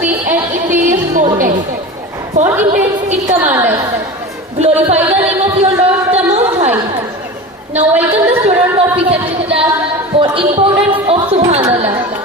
be an imperious portent. For intents it command us. Glorify the name of your Lord the Most High. Now welcome the student of reception class for importance of Subhanallah.